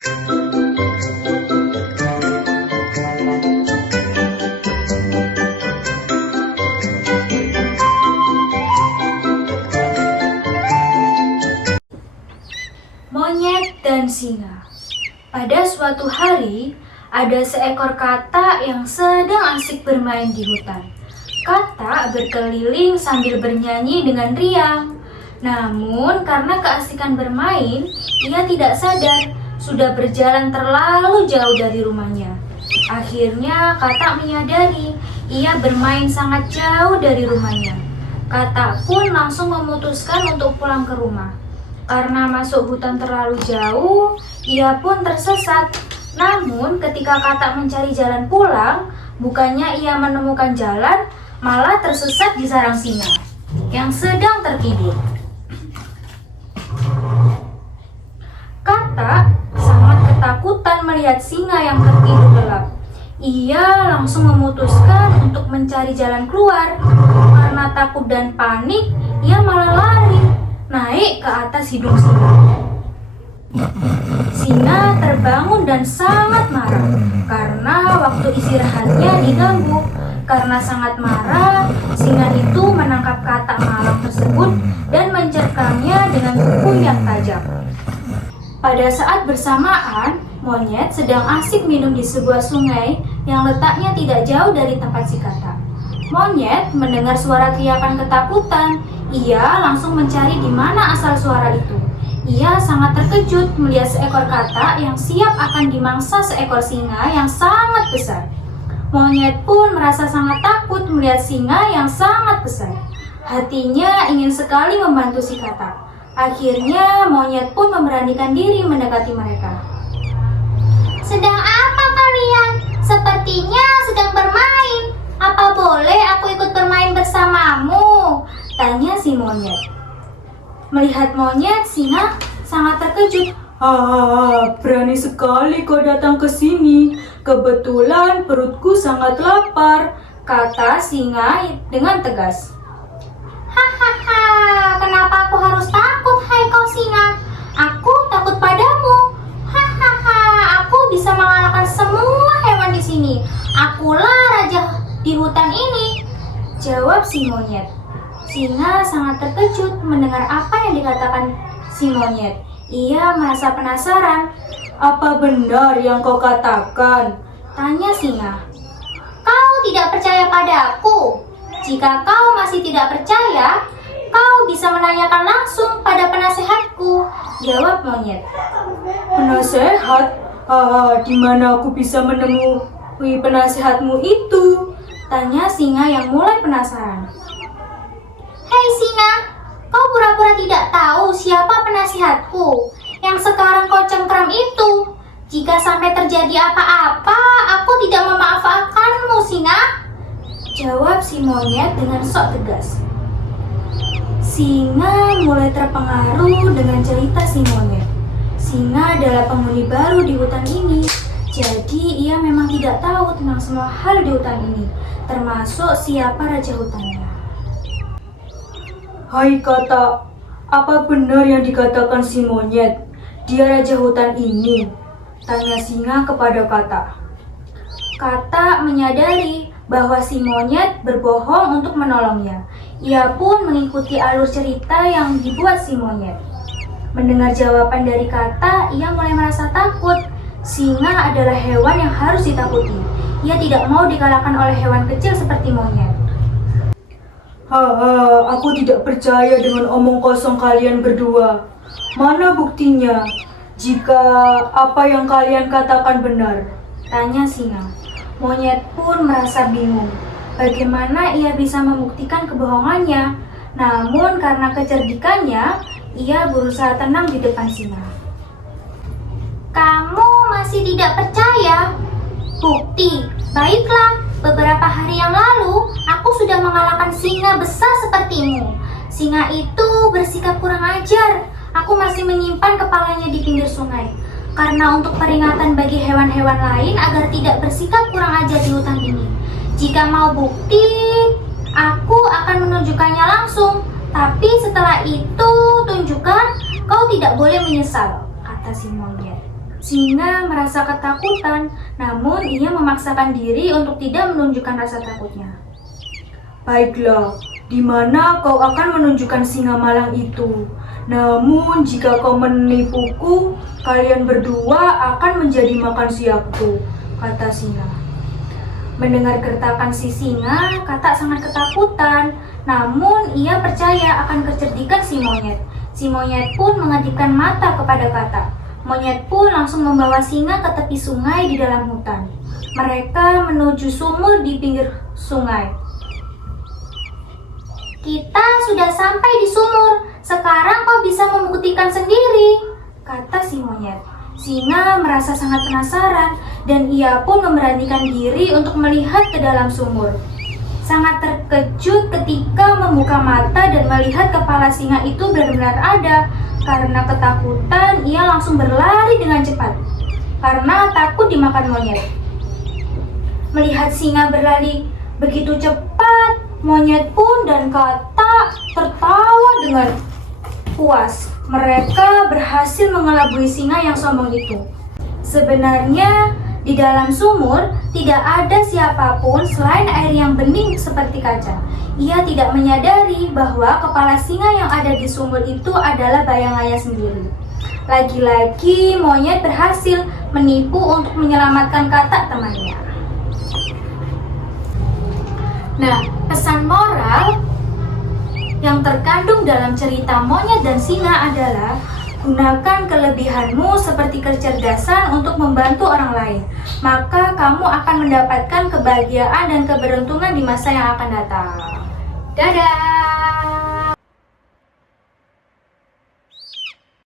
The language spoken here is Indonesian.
Monyet dan singa. Pada suatu hari, ada seekor katak yang sedang asik bermain di hutan. Katak berkeliling sambil bernyanyi dengan riang. Namun, karena keasikan bermain, ia tidak sadar sudah berjalan terlalu jauh dari rumahnya. Akhirnya, katak menyadari ia bermain sangat jauh dari rumahnya. Katak pun langsung memutuskan untuk pulang ke rumah. Karena masuk hutan terlalu jauh, ia pun tersesat. Namun ketika katak mencari jalan pulang, bukannya ia menemukan jalan, malah tersesat di sarang singa yang sedang tertidur. Katak sangat ketakutan melihat singa yang tertidur lelap. Ia langsung memutuskan untuk mencari jalan keluar. Karena takut dan panik, ia malah lari naik ke atas hidung singa. Singa terbangun dan sangat marah karena waktu istirahatnya diganggu. Karena sangat marah, singa itu menangkap katak malang tersebut dan mencerkamnya dengan kuku yang tajam. Pada saat bersamaan, monyet sedang asik minum di sebuah sungai yang letaknya tidak jauh dari tempat si katak. Monyet mendengar suara teriakan ketakutan. Ia langsung mencari di mana asal suara itu. Ia sangat terkejut melihat seekor katak yang siap akan dimangsa seekor singa yang sangat besar. Monyet pun merasa sangat takut melihat singa yang sangat besar. Hatinya ingin sekali membantu si katak. Akhirnya monyet pun memberanikan diri mendekati mereka. Sedang apa kalian? Sepertinya sedang bermain. Apa boleh aku ikut bermain bersamamu? Tanya si monyet. Melihat monyet, singa sangat terkejut. Berani sekali kau datang ke sini. Kebetulan perutku sangat lapar, kata singa dengan tegas. Hahaha, kenapa aku harus takut, hai kau singa? Aku takut padamu. Hahaha, aku bisa mengalahkan semua hewan di sini. Akulah raja di hutan ini, jawab si monyet. Singa sangat terkejut mendengar apa yang dikatakan si monyet. Ia merasa penasaran. Apa benar yang kau katakan? Tanya singa. Kau tidak percaya padaku? Jika kau masih tidak percaya, kau bisa menanyakan langsung pada penasehatku, jawab monyet. Penasehat? Di mana aku bisa menemui penasehatmu itu? Tanya singa yang mulai penasaran. Hei singa, kau pura-pura tidak tahu siapa penasihatku yang sekarang kau cengkram itu. Jika sampai terjadi apa-apa, aku tidak memaafkanmu, singa, jawab si monyet dengan sok tegas. Singa mulai terpengaruh dengan cerita si monyet. Singa adalah penghuni baru di hutan ini, jadi ia memang tidak tahu tentang semua hal di hutan ini, termasuk siapa raja hutannya. Hai katak, apa benar yang dikatakan si monyet? Dia raja hutan ini, tanya singa kepada katak. Katak menyadari bahwa si monyet berbohong untuk menolongnya. Ia pun mengikuti alur cerita yang dibuat si monyet. Mendengar jawaban dari katak, ia mulai merasa takut. Singa adalah hewan yang harus ditakuti. Ia tidak mau dikalahkan oleh hewan kecil seperti monyet. Aku tidak percaya dengan omong kosong kalian berdua. Mana buktinya jika apa yang kalian katakan benar? Tanya singa. Monyet pun merasa bingung. Bagaimana ia bisa membuktikan kebohongannya? Namun karena kecerdikannya, ia berusaha tenang di depan singa. Kamu masih tidak percaya? Bukti, baiklah. Beberapa hari yang lalu, aku sudah mengalahkan singa besar sepertimu. Singa itu bersikap kurang ajar. Aku masih menyimpan kepalanya di pinggir sungai. Karena untuk peringatan bagi hewan-hewan lain agar tidak bersikap kurang ajar di hutan ini. Jika mau bukti, aku akan menunjukkannya langsung. Tapi setelah itu tunjukkan, kau tidak boleh menyesal, kata si monyet. Singa merasa ketakutan, namun ia memaksakan diri untuk tidak menunjukkan rasa takutnya. Baiklah, di mana kau akan menunjukkan singa malang itu? Namun jika kau menipuku, kalian berdua akan menjadi makan siapku, kata singa. Mendengar gertakan si singa, Katak sangat ketakutan, namun ia percaya akan kecerdikan si monyet. Si monyet pun mengedipkan mata kepada Katak. Monyet pun langsung membawa singa ke tepi sungai di dalam hutan. Mereka menuju sumur di pinggir sungai. Kita sudah sampai di sumur. Sekarang kau bisa membuktikan sendiri, kata si monyet. Singa merasa sangat penasaran dan ia pun memberanikan diri untuk melihat ke dalam sumur. Sangat terkejut ketika membuka mata dan melihat kepala singa itu benar-benar ada. Karena ketakutan, ia langsung berlari dengan cepat karena takut dimakan monyet. Melihat singa berlari begitu cepat, monyet pun dan Katak tertawa dengan puas. Mereka berhasil mengelabui singa yang sombong itu. Sebenarnya di dalam sumur tidak ada siapapun selain air yang bening seperti kaca. Ia tidak menyadari bahwa kepala singa yang ada di sumur itu adalah bayang-layang sendiri. Lagi-lagi monyet berhasil menipu untuk menyelamatkan Katak temannya. Nah, pesan moral yang terkandung dalam cerita monyet dan singa adalah gunakan kelebihanmu seperti kecerdasan untuk membantu orang lain. Maka kamu akan mendapatkan kebahagiaan dan keberuntungan di masa yang akan datang. Dadah!